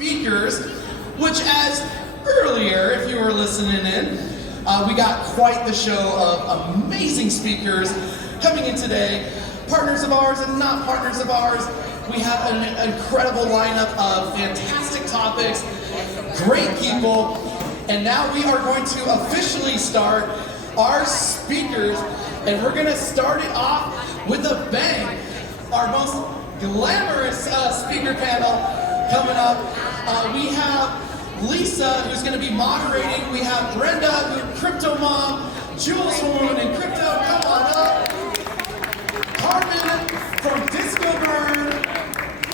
speakers, which as earlier, if you were listening in, we got quite the show of amazing speakers coming in today. Partners of ours and not partners of ours. We have an incredible lineup of fantastic topics, great people, and now we are going to officially start our speakers, and we're going to start it off with a bang. Our most glamorous speaker panel coming up. We have Lisa, who's going to be moderating. We have Brenda, Crypto Mom, Jules from Women in Crypto, come on up. Carmen from Disco Burn,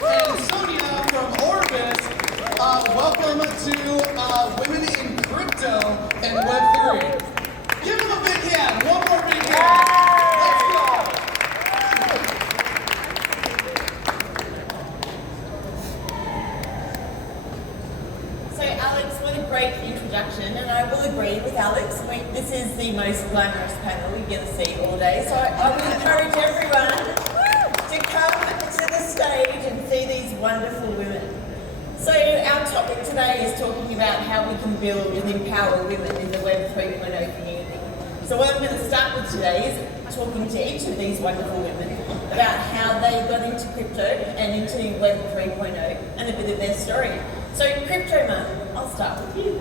and Sonia from Orbis. Welcome to Women in Crypto and Web3. Give them a big hand. One more big hand. Let's go. So Alex, what a great introduction, and I will agree with Alex. This is the most glamorous panel you're going to see all day. So I would encourage everyone to come to the stage and see these wonderful women. So our topic today is talking about how we can build and empower women in the Web 3.0 community. So what I'm going to start with today is talking to each of these wonderful women about how they got into crypto and into Web 3.0 and a bit of their story. So Crypto Mom, I'll start with you.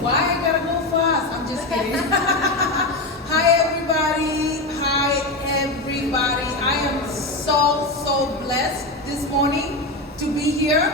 Why I gotta go fast? I'm just kidding. Hi everybody. I am so blessed this morning to be here.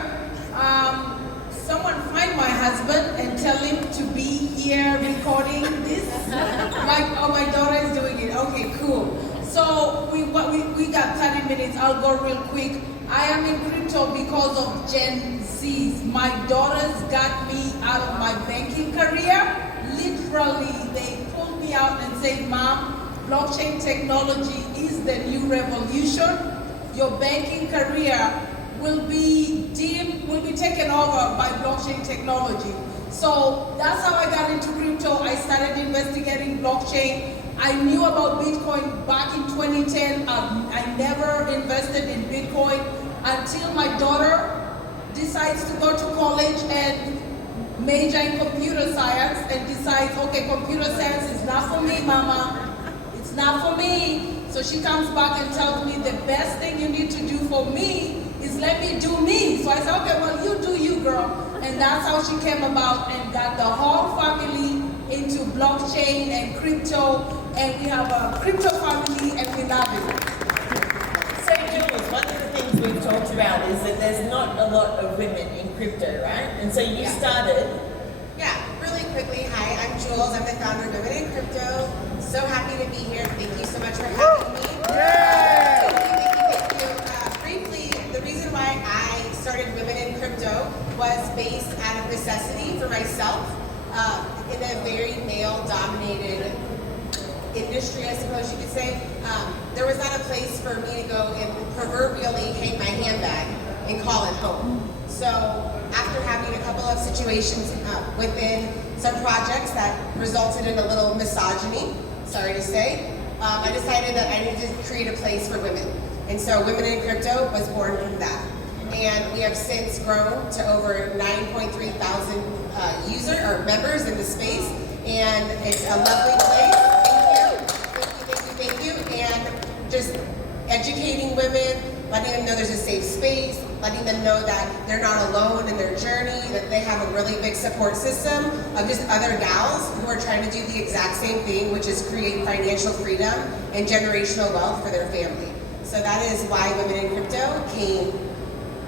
Someone find my husband and tell him to be here recording this. Like, oh, my daughter is doing it. Okay, cool. So we got 30 minutes. I'll go real quick. I am in crypto because of Gen Zs. My daughters got me out of my banking career. Literally, they pulled me out and said, Mom, blockchain technology is the new revolution. Your banking career will be taken over by blockchain technology. So that's how I got into crypto. I started investigating blockchain. I knew about Bitcoin back in 2010. I never invested in Bitcoin until my daughter decides to go to college and major in computer science and decides, okay, computer science is not for me, Mama. It's not for me. So she comes back and tells me the best thing you need to do for me is let me do me. So I said, okay, well, you do you, girl. And that's how she came about and got the whole family into blockchain and crypto. And we have a crypto family and we love it. So Jules, one of the things we've talked about is that there's not a lot of women in crypto, right? And so you started. Yeah, really quickly, hi, I'm Jules. I'm the founder of Women in Crypto. So happy to be here. Thank you so much for having me. Thank you. Briefly, the reason why I started Women in Crypto was based out of necessity for myself in a very male-dominated industry, I suppose you could say. There was not a place for me to go and proverbially hang my handbag and call it home. So after having a couple of situations within some projects that resulted in a little misogyny, sorry to say, I decided that I needed to create a place for women. And so Women in Crypto was born from that. And we have since grown to over 9.3 thousand user or members in the space. And it's a lovely place. Thank you. And just educating women, letting them know there's a safe space, letting them know that they're not alone in their journey, that they have a really big support system of just other gals who are trying to do the exact same thing, which is create financial freedom and generational wealth for their family. So that is why Women in Crypto came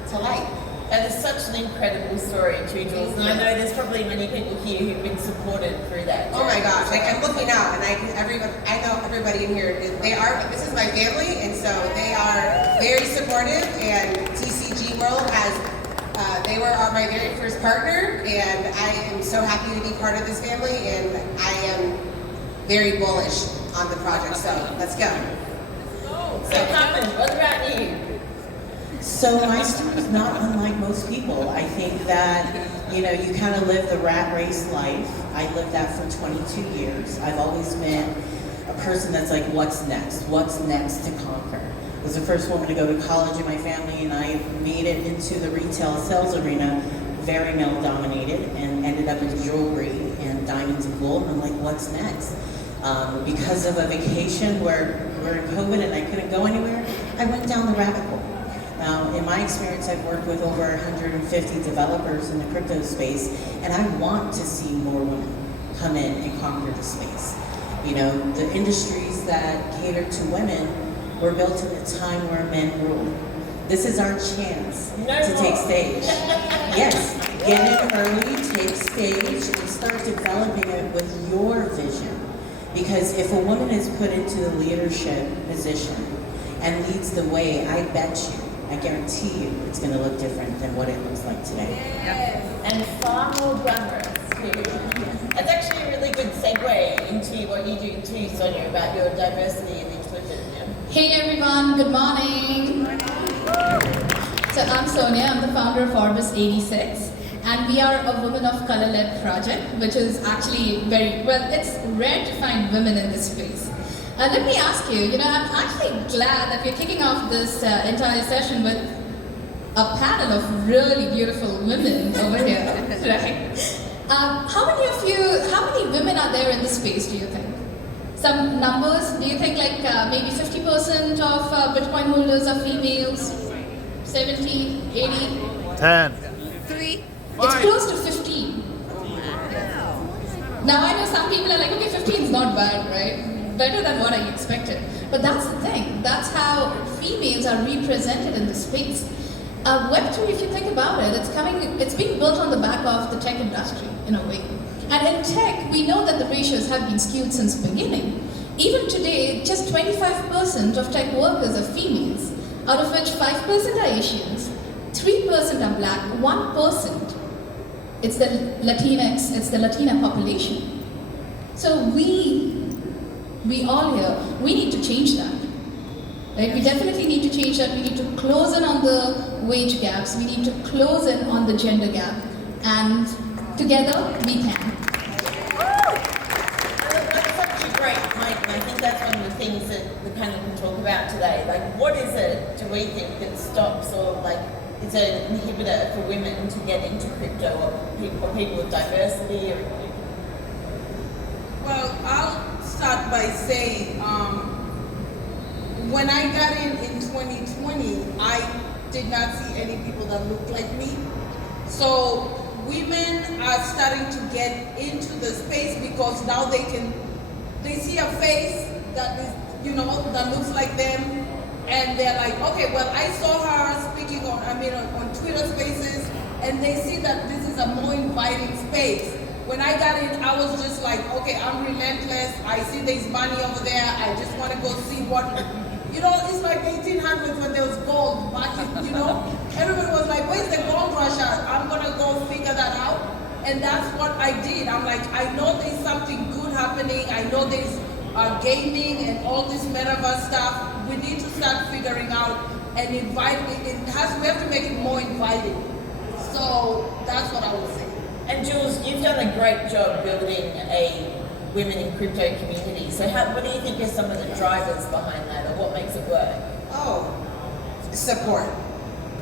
to light. That is such an incredible story too, Jules. And I know there's probably many people here who've been supported through that. Oh my gosh, like I'm looking out and I know everybody in here, this is my family, and so they are very supportive, and TCG World they were my very first partner, and I am so happy to be part of this family, and I am very bullish on the project, so let's go. So Carmen, what about you? So my story is not unlike most people. I think that, you kind of live the rat race life. I lived that for 22 years. I've always been a person that's like, what's next? What's next to conquer? I was the first woman to go to college in my family, and I made it into the retail sales arena very male dominated and ended up in jewelry and diamonds and gold. And I'm like, what's next? Because of a vacation where we're in COVID and I couldn't go anywhere, I went down the rabbit hole. Now, in my experience, I've worked with over 150 developers in the crypto space, and I want to see more women come in and conquer the space. You know, the industries that cater to women were built in a time where men ruled. This is our chance to take stage. Yes, get in early, take stage, and start developing it with your vision. Because if a woman is put into the leadership position and leads the way, I bet you, I guarantee you, it's going to look different than what it looks like today. Yes. And far more glamorous too. That's actually a really good segue into what you do too, Sonia, about your diversity and inclusion. Yeah. Hey everyone, good morning. So I'm Sonia, I'm the founder of Orbis 86, and we are a Women of Color-led project, which is actually it's rare to find women in this space. Let me ask you, I'm actually glad that we're kicking off this entire session with a panel of really beautiful women over here, right? How many women are there in this space, do you think? Some numbers, do you think like maybe 50% of Bitcoin holders are females? 70, 80? 10. 3? It's close to 15. Now I know some people are like, okay, 15 is not bad, right? Better than what I expected. But that's the thing. That's how females are represented in the space. Web3, if you think about it, it's being built on the back of the tech industry, in a way. And in tech, we know that the ratios have been skewed since the beginning. Even today, just 25% of tech workers are females, out of which 5% are Asians, 3% are black, 1%, it's the Latinx, it's the Latina population. So we all here, we need to change that. Right? We definitely need to change that. We need to close in on the wage gaps. We need to close in on the gender gap. And together, we can. That's such a great point, and I think that's one of the things that the panel can talk about today. Like, what is it, do we think, that stops or like is an inhibitor for women to get into crypto or people with diversity? Well, I'll start by saying, when I got in 2020, I did not see any people that looked like me. So women are starting to get into the space because now they see a face that is, that looks like them, and they're like, okay, well, I saw her speaking on Twitter Spaces, and they see that this is a more inviting space. When I got in, I was just like, okay, I'm relentless. I see there's money over there. I just want to go see what, it's like 1800s when there was gold back in, Everybody was like, where's the gold rush at? I'm going to go figure that out. And that's what I did. I'm like, I know there's something good happening. I know there's gaming and all this metaverse stuff. We need to start figuring out and inviting. We have to make it more inviting. So that's what I would say. And Jules, you've done a great job building a women in crypto community. So what do you think are some of the drivers behind that, or what makes it work? Oh, support,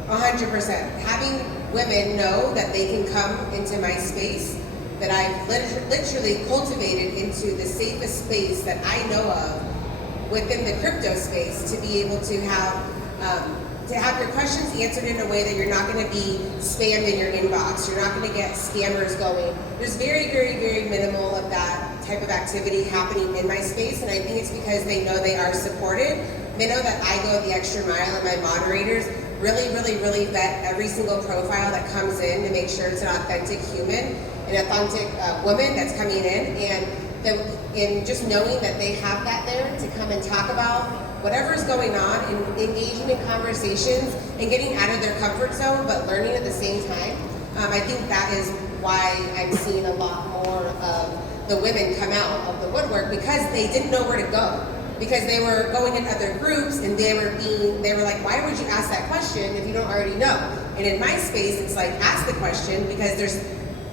100%. Having women know that they can come into my space, that I've literally cultivated into the safest space that I know of within the crypto space, to be able to have your questions answered in a way that you're not going to be spammed in your inbox. You're not going to get scammers going. There's very, very, very minimal of that type of activity happening in my space, and I think it's because they know they are supported. They know that I go the extra mile, and my moderators really, really, really vet every single profile that comes in to make sure it's an authentic human, an authentic woman that's coming in, and just knowing that they have that there to come and talk about whatever's going on, and engaging in conversations and getting out of their comfort zone, but learning at the same time. I think that is why I'm seeing a lot more of the women come out of the woodwork, because they didn't know where to go. Because they were going in other groups and they were like, why would you ask that question if you don't already know? And in my space, it's like, ask the question, because there's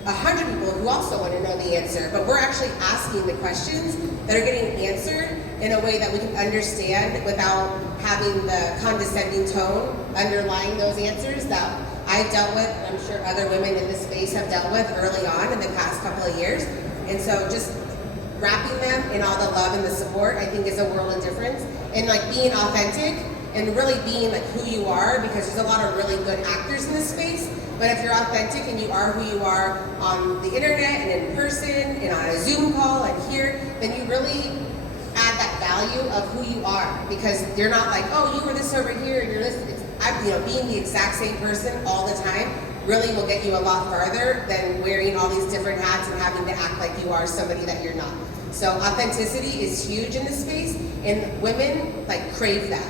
100 people who also want to know the answer, but we're actually asking the questions that are getting answered in a way that we can understand without having the condescending tone underlying those answers that I dealt with, I'm sure other women in this space have dealt with early on in the past couple of years. And so just wrapping them in all the love and the support, I think is a world of difference. And like being authentic and really being like who you are, because there's a lot of really good actors in this space. But if you're authentic and you are who you are on the internet and in person and on a Zoom call and here, then you really add that value of who you are, because you're not like, oh, you were this over here, you're this. Being the exact same person all the time really will get you a lot farther than wearing all these different hats and having to act like you are somebody that you're not. So authenticity is huge in this space, and women like crave that,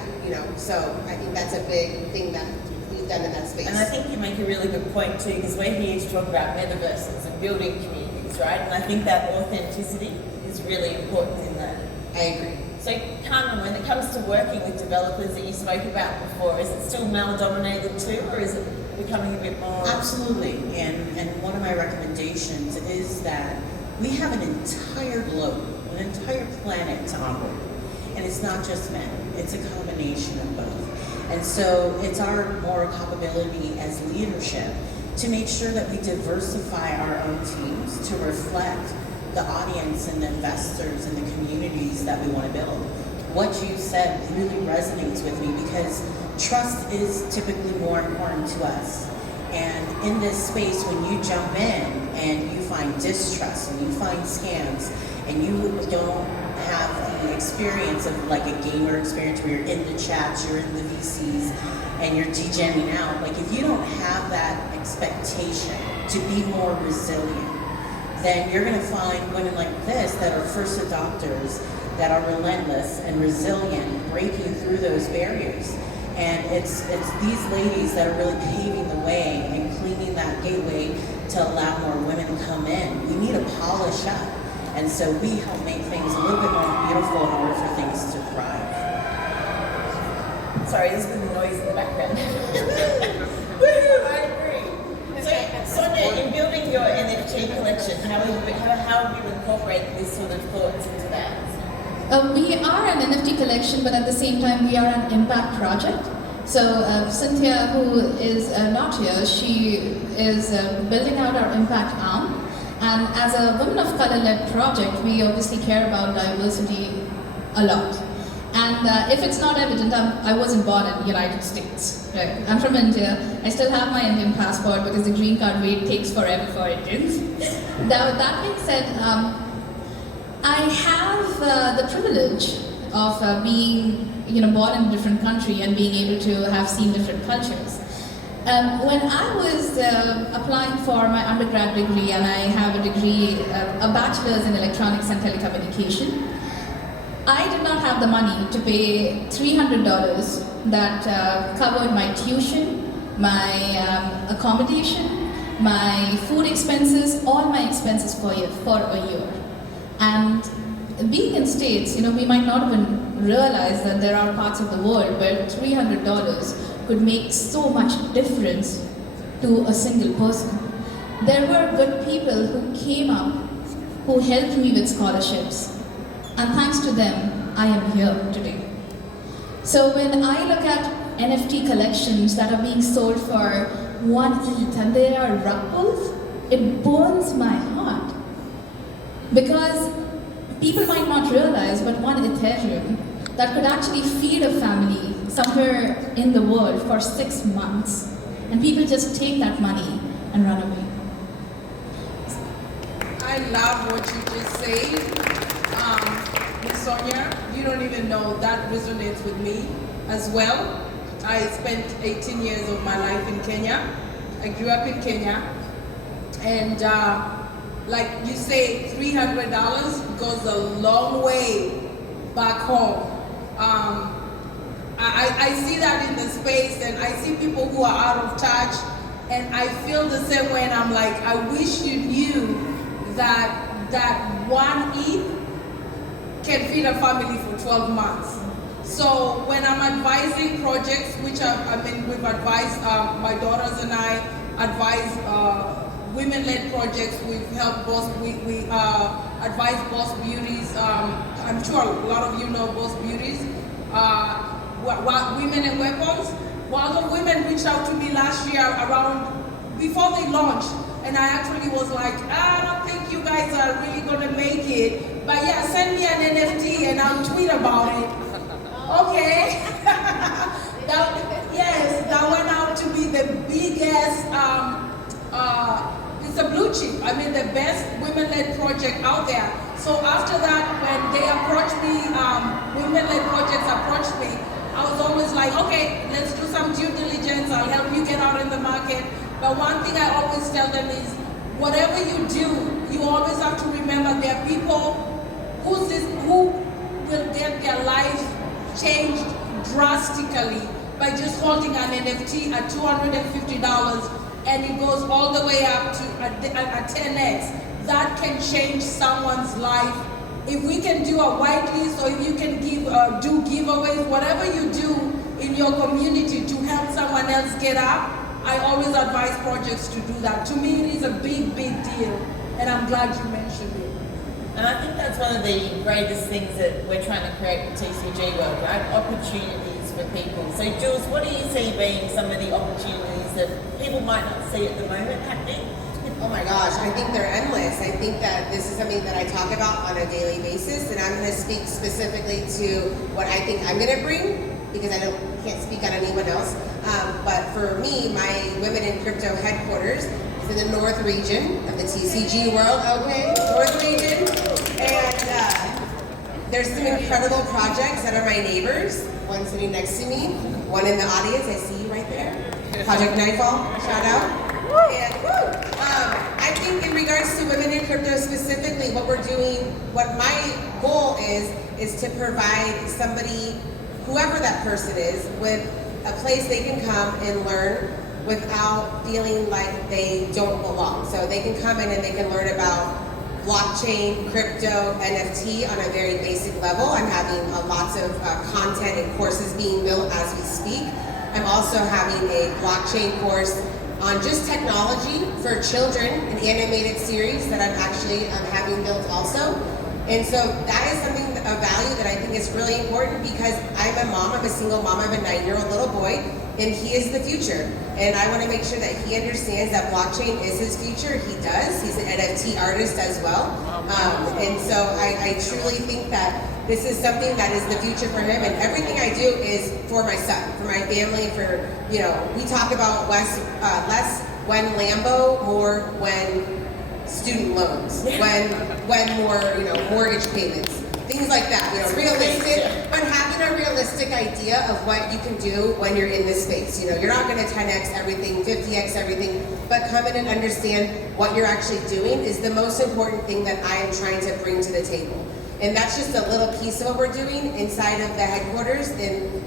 So I think that's a big thing that we've done in that space. And I think you make a really good point too, because we're here to talk about metaverses and building communities, right? And I think that authenticity is really important in that. I agree. So Carmen, when it comes to working with developers that you spoke about before, is it still male-dominated too, or is it becoming a bit more? Absolutely, and one of my recommendations is that we have an entire globe, an entire planet to operate. And it's not just men, it's a combination of both. And so it's our moral culpability as leadership to make sure that we diversify our own teams to reflect the audience and the investors and the communities that we want to build. What you said really resonates with me, because trust is typically more important to us. And in this space, when you jump in and you find distrust and you find scams and you don't have the experience of like a gamer experience where you're in the chats, you're in the VCs, and you're degenning out, like if you don't have that expectation to be more resilient, then you're going to find women like this that are first adopters, that are relentless and resilient, breaking through those barriers. And it's these ladies that are really paving the way and cleaning that gateway to allow more women to come in. We need to polish up. And so we help make things a little bit more beautiful in order for things to thrive. Sorry, there's been noise in the background. Woohoo, I agree. So, Sonia, in building your NFT collection, how have you incorporated this sort of thoughts into that? We are an NFT collection, but at the same time, we are an impact project. So Cynthia, who is not here, she is building out our impact arm. And as a women of color-led project, we obviously care about diversity a lot. And if it's not evident, I wasn't born in the United States. Right? I'm from India. I still have my Indian passport because the green card wait takes forever for Indians. Now, that being said, I have the privilege of being, born in a different country and being able to have seen different cultures. When I was applying for my undergrad degree, and I have a degree, a bachelor's in electronics and telecommunication, I did not have the money to pay $300 that covered my tuition, my accommodation, my food expenses, all my expenses for a year. And being in States, we might not even realize that there are parts of the world where $300 could make so much difference to a single person. There were good people who came up, who helped me with scholarships. And thanks to them, I am here today. So when I look at NFT collections that are being sold for $1 ETH and they are ruffles, it burns my heart. Because people might not realize, but one Ethereum that could actually feed a family somewhere in the world for 6 months, and people just take that money and run away. I love what you just said. Miss Sonia, you don't even know, that resonates with me as well. I spent 18 years of my life in Kenya. I grew up in Kenya. And like you say, $300 goes a long way back home. I see that in the space, and I see people who are out of touch, and I feel the same way, and I'm like, I wish you knew that 1 ETH can feed a family for 12 months. So when I'm advising projects, which we've advised, my daughters and I advise women-led projects. We've helped we advise Boss Beauties. I'm sure a lot of you know Boss Beauties. Women and Weapons. lot of women reached out to me last year before they launched, and I actually was like, I don't think you guys are really gonna make it, but yeah, send me an NFT and I'll tweet about it. Okay. That went out to be the biggest, it's a blue chip. I mean, the best women-led project out there. So after that, when they approached me, women-led projects approached me, I was always like, okay, let's do some due diligence. I'll help you get out in the market. But one thing I always tell them is, whatever you do, you always have to remember there are people who will get their life changed drastically by just holding an NFT at $250, and it goes all the way up to a 10x. That can change someone's life. If we can do a whitelist, or if you can do giveaways, whatever you do in your community to help someone else get up, I always advise projects to do that. To me, it is a big, big deal, and I'm glad you mentioned it. And I think that's one of the greatest things that we're trying to create with TCG World, right? Opportunities for people. So Jules, what do you see being some of the opportunities that people might not see at the moment happening? Oh my gosh, I think they're endless. I think that this is something that I talk about on a daily basis, and I'm going to speak specifically to what I think I'm going to bring, because I can't speak on anyone else. But for me, my Women in Crypto headquarters is in the North region of the TCG World, okay? North region. And there's some incredible projects that are my neighbors. One sitting next to me, one in the audience, I see you right there. Project Nightfall, shout out. And I think in regards to Women in Crypto specifically, what we're doing, what my goal is to provide somebody, whoever that person is, with a place they can come and learn without feeling like they don't belong. So they can come in and they can learn about blockchain, crypto, NFT on a very basic level. I'm having lots of content and courses being built as we speak. I'm also having a blockchain course on just technology for children, an animated series that I'm actually having built also. And so that is something of value that I think is really important, because I'm a mom, I'm a single mom, I'm a 9-year-old little boy, and he is the future. And I want to make sure that he understands that blockchain is his future. He does. He's an NFT artist as well. And so I truly think that this is something that is the future for him, and everything I do is for my son, for my family, for, you know, we talk about less when Lambo, more when student loans, when more, you know, mortgage payments, things like that, you know, realistic, but having a realistic idea of what you can do when you're in this space. You know, you're not gonna 10x everything, 50x everything, but come in and understand what you're actually doing is the most important thing that I am trying to bring to the table. And that's just a little piece of what we're doing inside of the headquarters in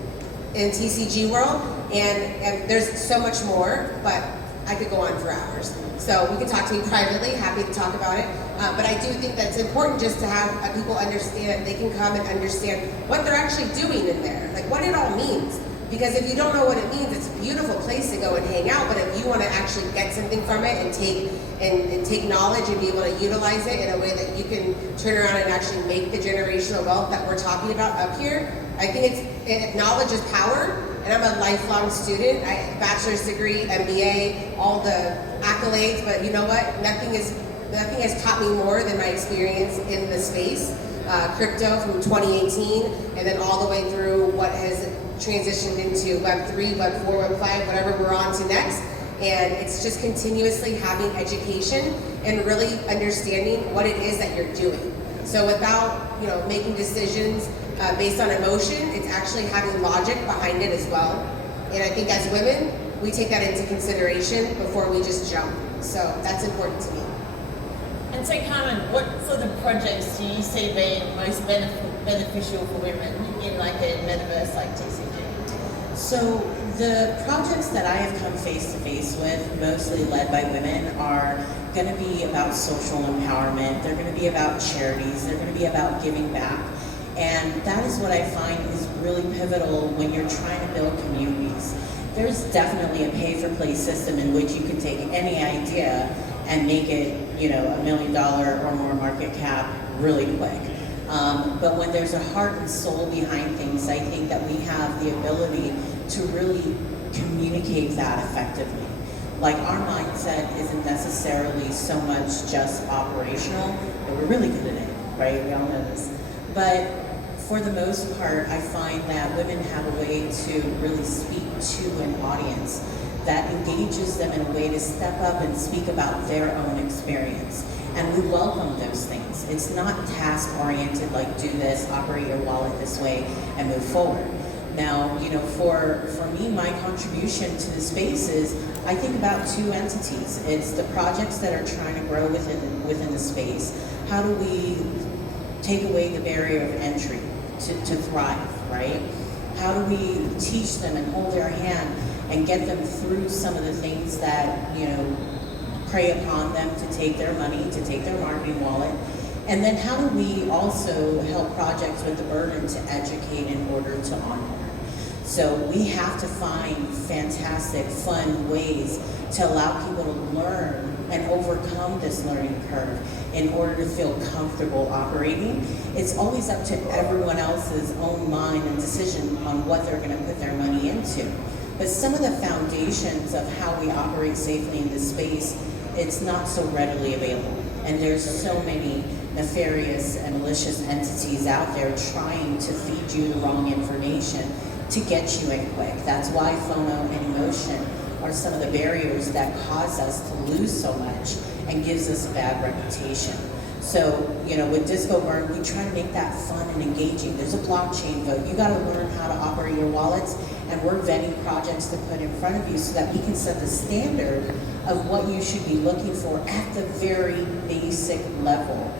TCG World. And there's so much more, but I could go on for hours. So we can talk to me privately, happy to talk about it. But I do think that it's important just to have people understand, they can come and understand what they're actually doing in there, like what it all means. Because if you don't know what it means, it's a beautiful place to go and hang out, but if you want to actually get something from it and take knowledge and be able to utilize it in a way that you can turn around and actually make the generational wealth that we're talking about up here, I think knowledge is power. And I'm a lifelong student. Bachelor's degree, MBA, all the accolades, but you know what? Nothing has taught me more than my experience in the space. Crypto from 2018, and then all the way through what has transitioned into Web3, Web4, Web5, whatever we're on to next. And it's just continuously having education and really understanding what it is that you're doing. So without, you know, making decisions based on emotion, it's actually having logic behind it as well. And I think as women, we take that into consideration before we just jump. So that's important to me. And so Carmen, what sort of projects do you see being most beneficial for women in like a metaverse like TCG? So the projects that I have come face to face with, mostly led by women, are going to be about social empowerment. They're going to be about charities. They're going to be about giving back. And that is what I find is really pivotal when you're trying to build communities. There's definitely a pay-for-play system in which you can take any idea and make it, you know, $1 million or more market cap really quick. But when there's a heart and soul behind things, I think that we have the ability to really communicate that effectively. Like, our mindset isn't necessarily so much just operational, and we're really good at it, right? We all know this. But for the most part, I find that women have a way to really speak to an audience that engages them in a way to step up and speak about their own experience. And we welcome those things. It's not task-oriented, like do this, operate your wallet this way, and move forward. Now, you know, for me, my contribution to the space is, I think about two entities. It's the projects that are trying to grow within the space. How do we take away the barrier of entry to thrive, right? How do we teach them and hold their hand and get them through some of the things that, you know, prey upon them to take their money, to take their marketing wallet? And then how do we also help projects with the burden to educate in order to onboard? So we have to find fantastic, fun ways to allow people to learn and overcome this learning curve in order to feel comfortable operating. It's always up to everyone else's own mind and decision on what they're going to put their money into. But some of the foundations of how we operate safely in this space, it's not so readily available. And there's so many nefarious and malicious entities out there trying to feed you the wrong information to get you in quick. That's why FOMO and emotion are some of the barriers that cause us to lose so much and gives us a bad reputation. So, you know, with Disco Burn, we try to make that fun and engaging. There's a blockchain vote. You gotta learn how to operate your wallets, and we're vetting projects to put in front of you so that we can set the standard of what you should be looking for at the very basic level.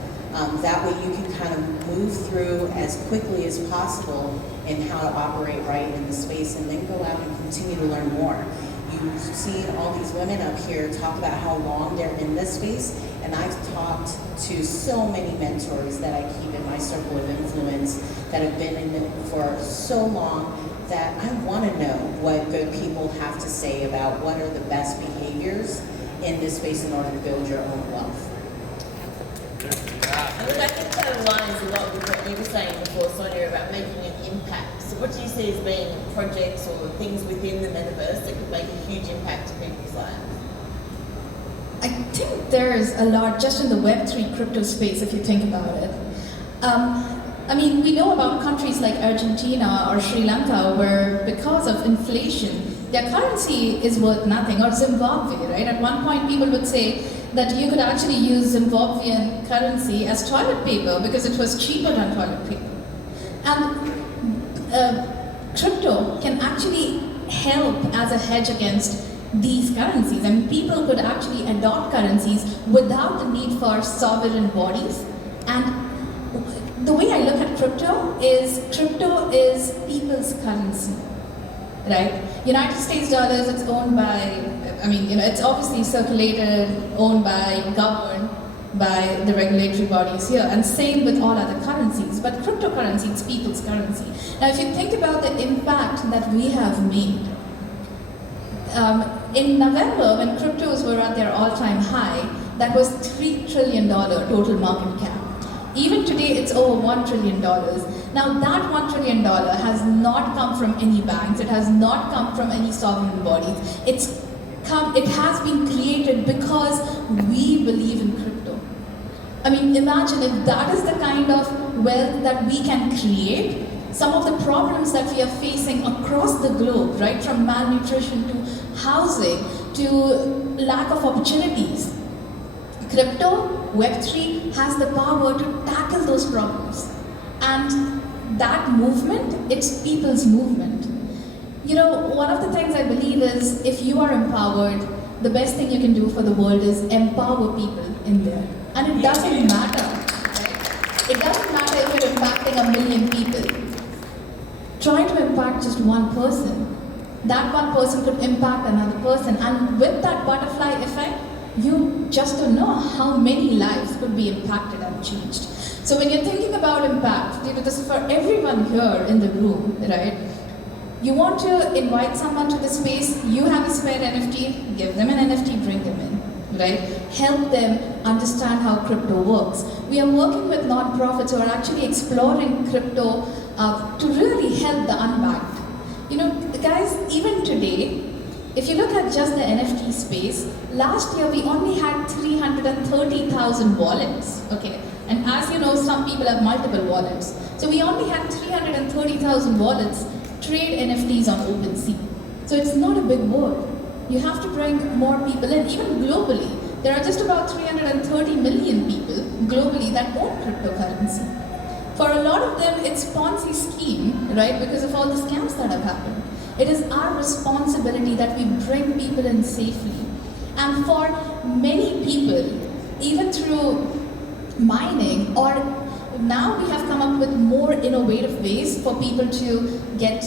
That way you can kind of move through as quickly as possible in how to operate right in the space, and then go out and continue to learn more. You've seen all these women up here talk about how long they're in this space, and I've talked to so many mentors that I keep in my circle of influence that have been in it for so long that I want to know what good people have to say about what are the best behaviors in this space in order to build your own wealth. And look, I think that aligns a lot with what you were saying before, Sonia, about making an impact. So what do you see as being projects or things within the metaverse that could make a huge impact to people's lives? I think there's a lot just in the Web3 crypto space if you think about it. I mean, we know about countries like Argentina or Sri Lanka where because of inflation, their currency is worth nothing, or Zimbabwe, right? At one point people would say that you could actually use Zimbabwean currency as toilet paper because it was cheaper than toilet paper. And crypto can actually help as a hedge against these currencies. I mean, people could actually adopt currencies without the need for sovereign bodies. And the way I look at crypto is people's currency, right? United States dollars, it's owned by, I mean, you know, it's obviously circulated, owned by, governed by the regulatory bodies here, and same with all other currencies. But cryptocurrency, it's people's currency. Now, if you think about the impact that we have made, in November, when cryptos were at their all-time high, that was $3 trillion total market cap. Even today, it's over $1 trillion. Now, that $1 trillion has not come from any banks. It has not come from any sovereign bodies. It has been created because we believe in crypto. I mean, imagine if that is the kind of wealth that we can create. Some of the problems that we are facing across the globe, right, from malnutrition to housing to lack of opportunities. Crypto, Web3 has the power to tackle those problems. And that movement, it's people's movement. You know, one of the things I believe is if you are empowered, the best thing you can do for the world is empower people in there. And it doesn't matter, right? It doesn't matter if you're impacting 1 million people. Try to impact just one person. That one person could impact another person. And with that butterfly effect, you just don't know how many lives could be impacted and changed. So when you're thinking about impact, you know, this is for everyone here in the room, right? You want to invite someone to the space, you have a spare NFT, give them an NFT, bring them in, right? Help them understand how crypto works. We are working with nonprofits who are actually exploring crypto to really help the unbanked. You know, guys, even today, if you look at just the NFT space, last year we only had 330,000 wallets, okay? And as you know, some people have multiple wallets. So we only had 330,000 wallets trade NFTs on OpenSea. So it's not a big world. You have to bring more people in, even globally. There are just about 330 million people globally that own cryptocurrency. For a lot of them, it's Ponzi scheme, right? Because of all the scams that have happened. It is our responsibility that we bring people in safely. And for many people, even through mining, or now we have come up with more innovative ways for people to get,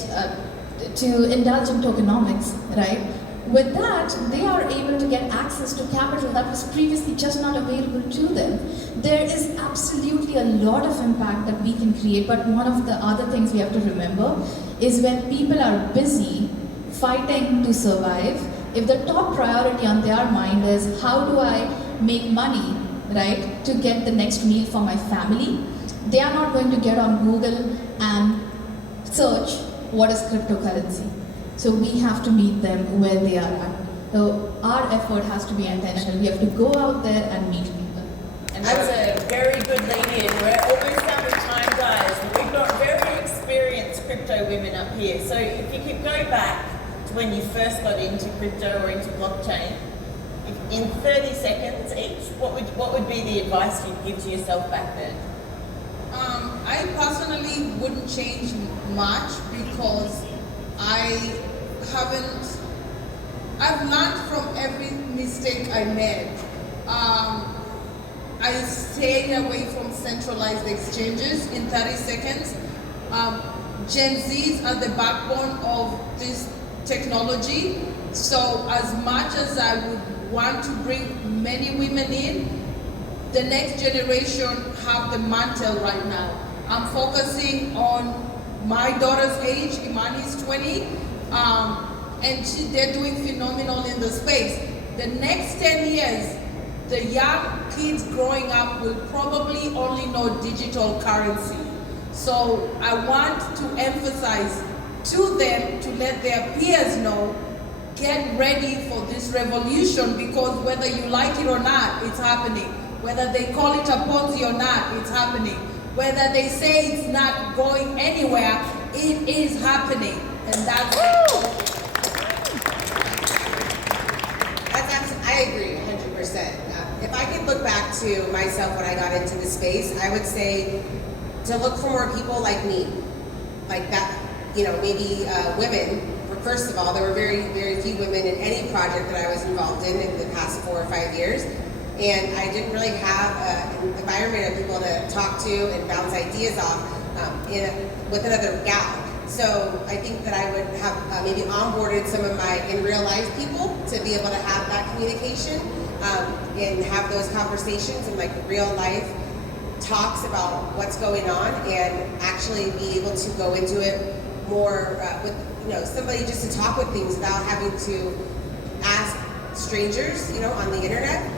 to indulge in tokenomics, right? With that, they are able to get access to capital that was previously just not available to them. There is absolutely a lot of impact that we can create, but one of the other things we have to remember is when people are busy fighting to survive, if the top priority on their mind is how do I make money, right, to get the next meal for my family, they are not going to get on Google and search what is cryptocurrency. So we have to meet them where they are at. So our effort has to be intentional. We have to go out there and meet people. And that's a very good lead in. We're almost out of time, guys. We've got very experienced crypto women up here. So if you could go back to when you first got into crypto or into blockchain, in 30 seconds each, what would be the advice you'd give to yourself back then? I personally wouldn't change much because I've learned from every mistake I made. I stayed away from centralized exchanges in 30 seconds. Gen Zs are the backbone of this technology. So as much as I would want to bring many women in, the next generation have the mantle right now. I'm focusing on my daughter's age. Imani's 20, and they're doing phenomenal in the space. The next 10 years, the young kids growing up will probably only know digital currency. So I want to emphasize to them to let their peers know, get ready for this revolution, because whether you like it or not, it's happening. Whether they call it a Ponzi or not, it's happening. Whether they say it's not going anywhere, it is happening. And that's I agree 100%. If I could look back to myself when I got into the space, I would say to look for more people like me, like that, maybe women. First of all, there were very, very few women in any project that I was involved in the past 4 or 5 years. And I didn't really have an environment of people to talk to and bounce ideas off with another gal. So I think that I would have maybe onboarded some of my in real life people to be able to have that communication and have those conversations and like real life talks about what's going on, and actually be able to go into it more with somebody just to talk with things without having to ask strangers on the internet.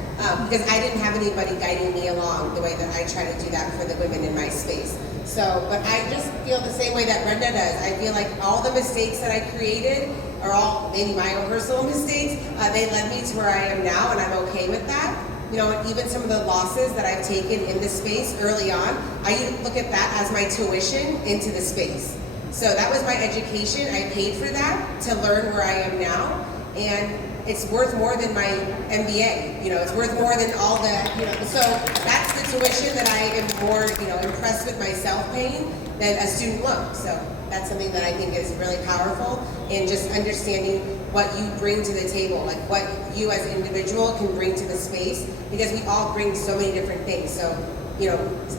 Because I didn't have anybody guiding me along the way that I try to do that for the women in my space. So, but I just feel the same way that Brenda does. I feel like all the mistakes that I created are all maybe my own personal mistakes. They led me to where I am now, and I'm okay with that. And even some of the losses that I've taken in this space early on, I look at that as my tuition into the space. So that was my education. I paid for that to learn where I am now. And it's worth more than my MBA, it's worth more than all the, so that's the tuition that I am more, impressed with myself paying than a student loan. So that's something that I think is really powerful in just understanding what you bring to the table, like what you as an individual can bring to the space, because we all bring so many different things. So,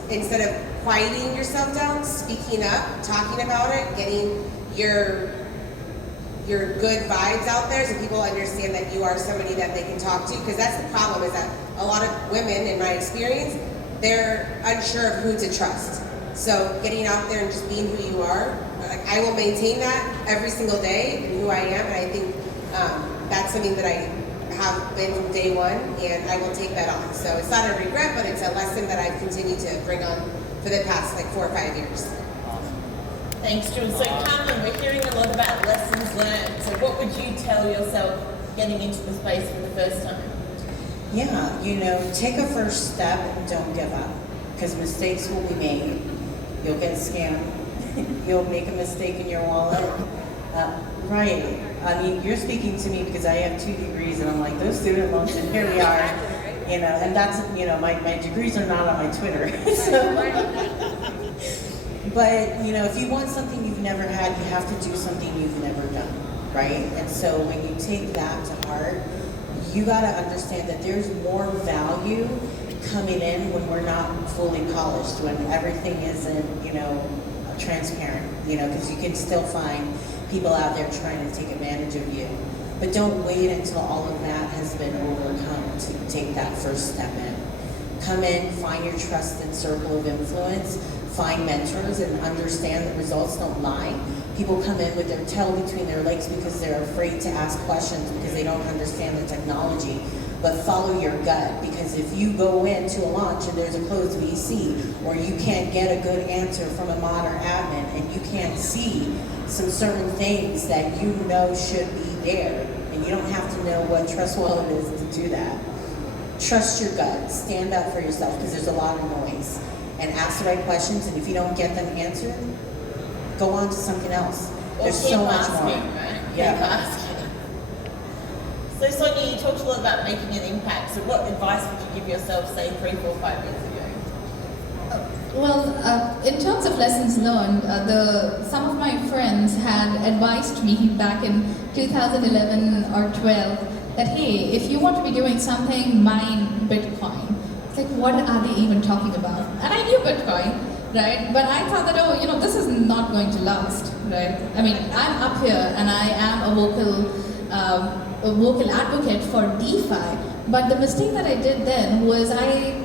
instead of quieting yourself down, speaking up, talking about it, getting your good vibes out there so people understand that you are somebody that they can talk to, because that's the problem, is that a lot of women, in my experience, they're unsure of who to trust. So getting out there and just being who you are, I will maintain that every single day, and who I am, and I think that's something that I have been from day one, and I will take that on. So it's not a regret, but it's a lesson that I've continued to bring on for the past 4 or 5 years. Thanks, Jules. So, Carmen, we're hearing a lot about lessons learned. So, what would you tell yourself getting into the space for the first time? Yeah, take a first step and don't give up, because mistakes will be made. You'll get scammed. You'll make a mistake in your wallet. Right. I mean, you're speaking to me because I have 2 degrees, and I'm like, those student loans, and here we are. And that's, my degrees are not on my Twitter. But, if you want something you've never had, you have to do something you've never done, right? And so when you take that to heart, you got to understand that there's more value coming in when we're not fully polished, when everything isn't, transparent, because you can still find people out there trying to take advantage of you. But don't wait until all of that has been overcome to take that first step in. Come in, find your trusted circle of influence, find mentors, and understand that results don't lie. People come in with their tail between their legs because they're afraid to ask questions because they don't understand the technology. But follow your gut, because if you go into a launch and there's a closed VC, or you can't get a good answer from a modern admin, and you can't see some certain things that should be there, and you don't have to know what Trust Wallet is to do that. Trust your gut, stand up for yourself, because there's a lot of noise, and ask the right questions, and if you don't get them answered, go on to something else. There's so much more. Right? Yeah. Keep asking. So Sonia, you talked a lot about making an impact. So what advice would you give yourself, say, 3, 4, 5 years ago? Well, in terms of lessons learned, some of my friends had advised me back in 2011 or 12 that, hey, if you want to be doing something, mine Bitcoin. It's like, what are they even talking about? And I knew Bitcoin, right? But I thought that, this is not going to last, right? I mean, I'm up here and I am a vocal advocate for DeFi, but the mistake that I did then was I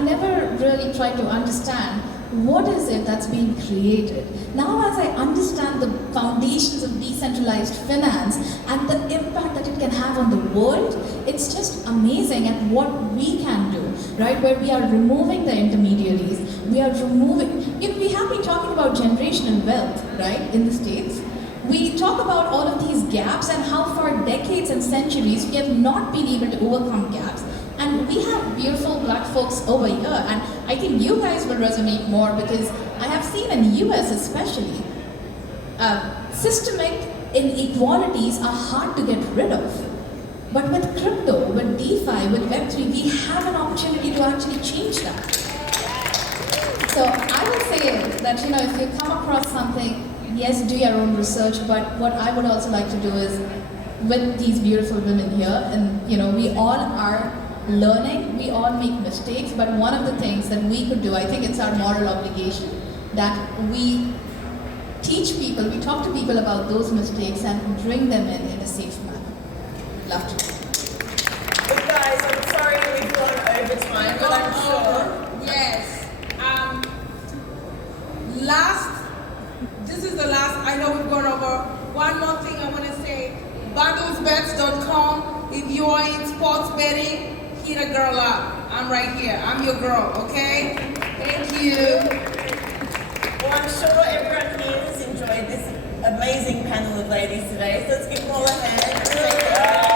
never really tried to understand what is it that's being created. Now as I understand the foundations of decentralized finance and the impact that it can have on the world, it's just amazing at what we can do, right? Where we are removing the intermediaries, we are removing, we have been talking about generational wealth, right, in the States. We talk about all of these gaps and how for decades and centuries we have not been able to overcome gaps. And we have beautiful black folks over here, and I think you guys will resonate more because I have seen in the US especially, systemic inequalities are hard to get rid of. But with crypto, with DeFi, with Web3, we have an opportunity to actually change that. So I would say that, if you come across something, yes, do your own research, but what I would also like to do is, with these beautiful women here, and we all are learning, we all make mistakes, but one of the things that we could do, I think it's our moral obligation, that we teach people, we talk to people about those mistakes and bring them in a safe manner. Love to. But guys, I'm sorry we've gone over time, but I'm sure. Yes. This is the last, I know we've gone over. One more thing I want to say, bundlesbets.com. If you are in sports betting, hit a girl up. I'm right here. I'm your girl, okay? Thank you. Well, I'm sure everyone here has enjoyed this amazing panel of ladies today, so let's give them all a hand.